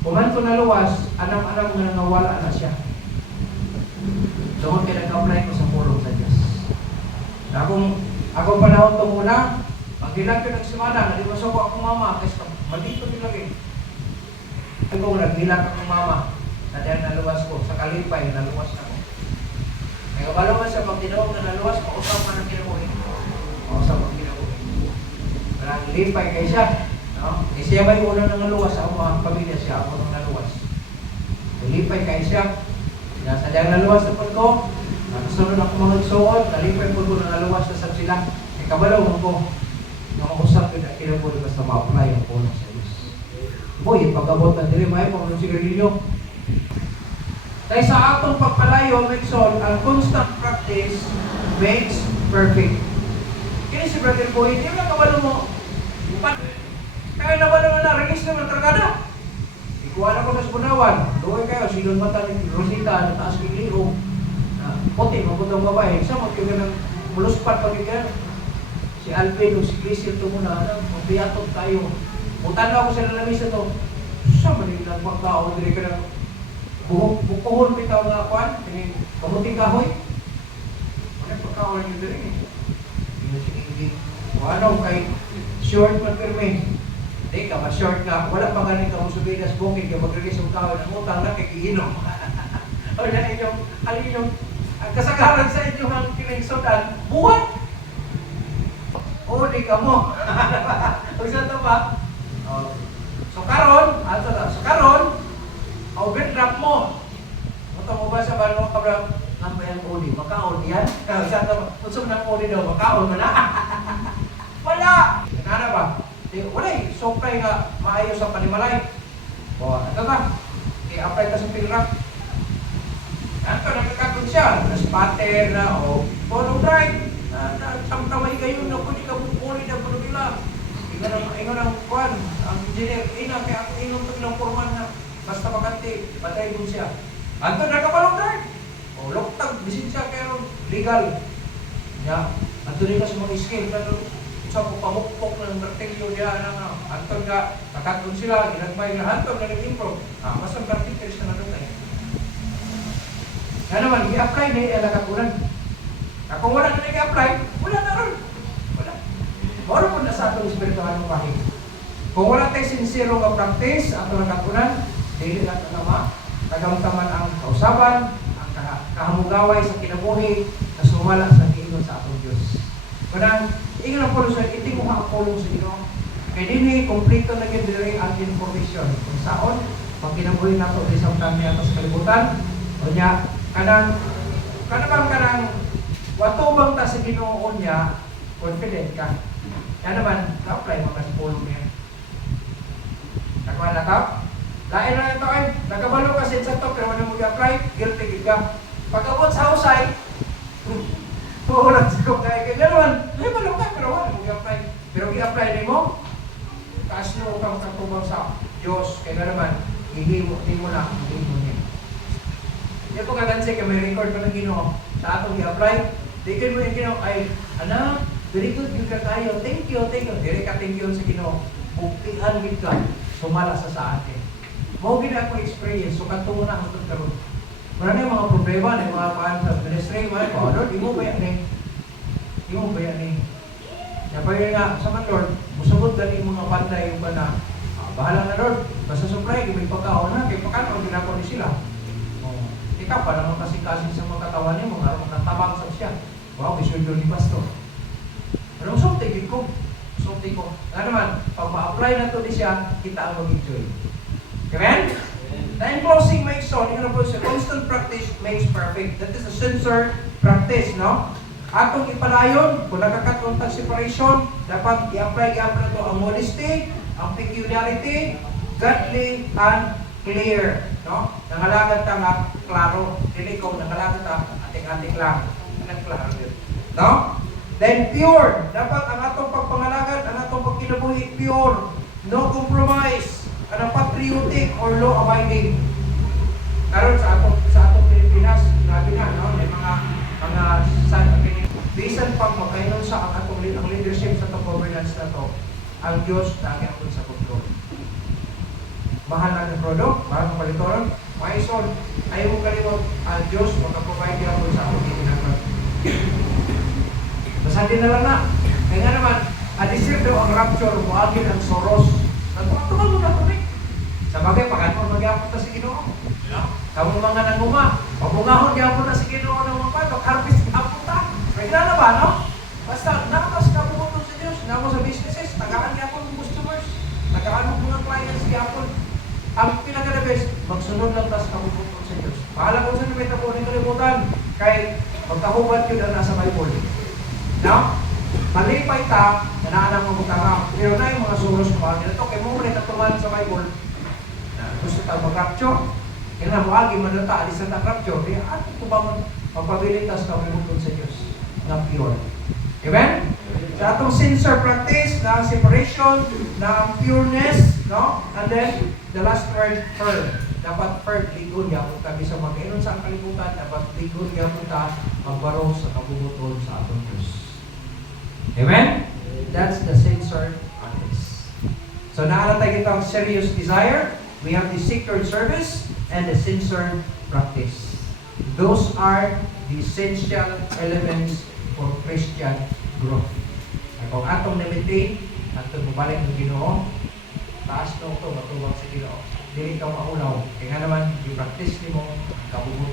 kumanto na luwas, anam-anam nga nangawala na siya. Doon pinag-apply ko sa pulong sa Diyos. Akong panahon ito muna, maghilang ko nagsimana, naliwaso ko akong mama, kasi maldito nilagay. Ako naghilang akong mama, na dahil naluwas ko, sa kalipay, naluwas ako. Kaya kabalo man sa pagtinawag na naluwas, mausap man ang kinabuhi. Mausap ang kinabuhi. Parang lipay kay siya. No? Eh siya ba yung unang nangaluwas sa mga pamilya siya, ako nang naluwas. Lipay kay siya. Nasa dahil naluwas na po ko, nakasunod ako mga nagsuot, nalipay po ko nangaluwas na sila. Eh kabalaw mo ko, nga mausap yun ang kinabuhi basta ma-apply ang puno sa Diyos. Boy, pag-abot na dili, may pang sigarilyo. Dahil sa atong pagpalayo, Mixon, ang constant practice makes perfect. Kini si Brother Boy, hindi mo kabalo mo. Kaya nabalo na register ng tragada. Ikuha na ko sa Bunawan. Doon kayo, silon mata ni Rosita, taas kiliho. Puti, mabutang babae. Isa mo kayo ng muluspat pagkikan. Si Alvin o si Crisel ito muna, mabiyatot tayo. Butan na ako sa lamisa ito. Sa maling nagpagkao, hindi ka na bukuhon bitaw nga kwan, kamuting kahoy. Ano pagkaon yung diri? Hindi. Ano kay short magpirme. Hindi ka ma-short nga. Wala pa ganin ka musubinas bukid ka mag-release ng kahoy ng utang na kay Kiinom. O na inyong ang kasagaran sa inyong ang kilingsodan, buwan! O di ka mo. Huwag sa ito ba? So karon, overdraft mo. Muto mo ba sa balong kabra nambayan ko di makaon yan? Sa to, usog na ko di daw makaon man na. Wala. Kana ba? Wala eh. Supply nga maayo sa panimalay. O, ano ba? I-apply ka sa pilrak. Ano ka, nagkakatun siya. Na-spatter na o follow drive. Tamtamay kayo na kung di ka bukuli na kung nila. Ingon ang kwan. Ang engineer, kaya ako inom ito ng forman na basta makante, patay din siya. Anto nakapalong drive. O, loktag, bisin siya kaya legal. Ya, anto nila sa mga scale na sa pamukpok ng martilyo niya, anton nga, nakatun sila, ginagmay na anton na nag-improve. Mas ang partikers na natin tayo. Nga naman, i-apply na yung nakatunan. Kung wala na i-apply, wala na ron. Wala. Moro po na sa atong espiritual ng kahit. Kung wala tayo sincero nga practice, ato nakatunan, dili na tanama, tagamtaman ang kausaban, ang kahamugaway sa kinabuhi, na sumala sa kiingon sa atong Diyos. Kanang, ingon ang pulong sa iti mo ang pulong sa Ginoo. Kaya din kompleto na yun dili ang information. Kung saon, pag kinabuhi na ito, isang kami atas kalibutan, o niya, kanang watubang ta sa Ginoo niya, confident ka. Yan naman, ka-apply mo kasi pulong niya. Nakuha na ka? Lain na ito ay, nagkabalo kasi sa to, pero wala mo i-apply, guilty ka. Pag-abot sa husay, puhulat sa kong kaya kaya naman, may balo ka, pero wala mo i-apply. Pero i-apply din mo, kaasno kang katubang sa Diyos, kaya naman, hindi mo na, hindi mo niya. Hindi po kagansi ka, may record pa ng Ginoo, sa atong i-apply, tigil mo yung Ginoo, ay, anak, very good, good ka tayo, thank you, dire ka thank you sa Ginoo, buktihan gid ka, sumala sa atin. Mao gid ako experience so kadto na ang karon. Marami mga problema ng mga paan sa ministry, mga Lord, imo ba yan ni? Napay nga sa Lord, musabot dali mga banday yung na bahala na Lord, basta supply may pagkaon na kay pakano ginako ni sila. Ikaw pa naman kasi sa mga katawan niya, mga tabang sa siya. Wow, isuldo ni pastor. Pero sulti ko. Nga naman, pag ma-apply na to di siya, kita ang mag-enjoy. Amen? Then closing makes on, constant practice makes perfect. That is a sincere practice, no? atong ipadayon, kung nakakatong separation, dapat i-apply na to ang modesty, ang peculiarity, godly, and clear. No? Nangalagad ta nga klaro. Dili ko nangalagad ta ating-ating lang. Anong klaro yun? No? Then pure. Dapat ang atong pagpangalagad, ang atong pagkinabuhi, pure. No compromise. Anong patriotic or law-abiding. Karon sa atong Pilipinas, grabe na, no? May mga bisan pag makainom sa ang atong ang leadership sa itong governance na to, ang Diyos na ang sa kontrol. Mahal na ng product, mahal ng palitoron, maison, ayaw mong kalimot, ang Diyos makaprovide ako sa atong ginagawa. Masandi na lang na. Kaya nga naman, adisip daw ang rapture, muagin ang soros. Nagpapatuman mo na ito rin. Sa bagay, pagkano magyapon na si Ginoo. Kamu mga nanguma, pabungahon gyapon na si Ginoo ng mga pato, harvest gyapon ta. Pwede na ba, no? Basta nakas ka pumunta sa Diyos, namo sa businesses, tagaan gyapon ng customers, tagaan mo mga clients gyapon. Ang pinaka-the best, magsunod lang tas ka pumunta sa Diyos. Bahala kung saan may tapunin kalimutan, kay magkahubat yun ang nasa Bible. No? Malipay ta, nanaanan mo magkakam. Pero na yung mga suros ko ba, nito, kaya mo rin natuman sa Bible, na gusto tayo mag-rapture. Kaya na mo agi manata, alis na rapture. Kaya atin ko ba magpabilitas ka pumunta sa Diyos na pure. Amen? Sa atong sincere practice, na separation, na pureness, no? And then, the last word, firm. Dapat firm, ligon yapon ta. Bisa mag-inon sa kalibutan, dapat ligon yapon ta, magbaro sa kabubutol sa atong Diyos. Amen? That's the sincere practice. So, naalatay kita ang serious desire. We have the secured service and the sincere practice. Those are the essential elements for Christian growth. Ay kung atong na-maintain, atong mabalik ng Ginoo, taas na ito, matubag sa Ginoo. Dili ka maulaw. Kaya nga naman, i-practice ni mo, kabubot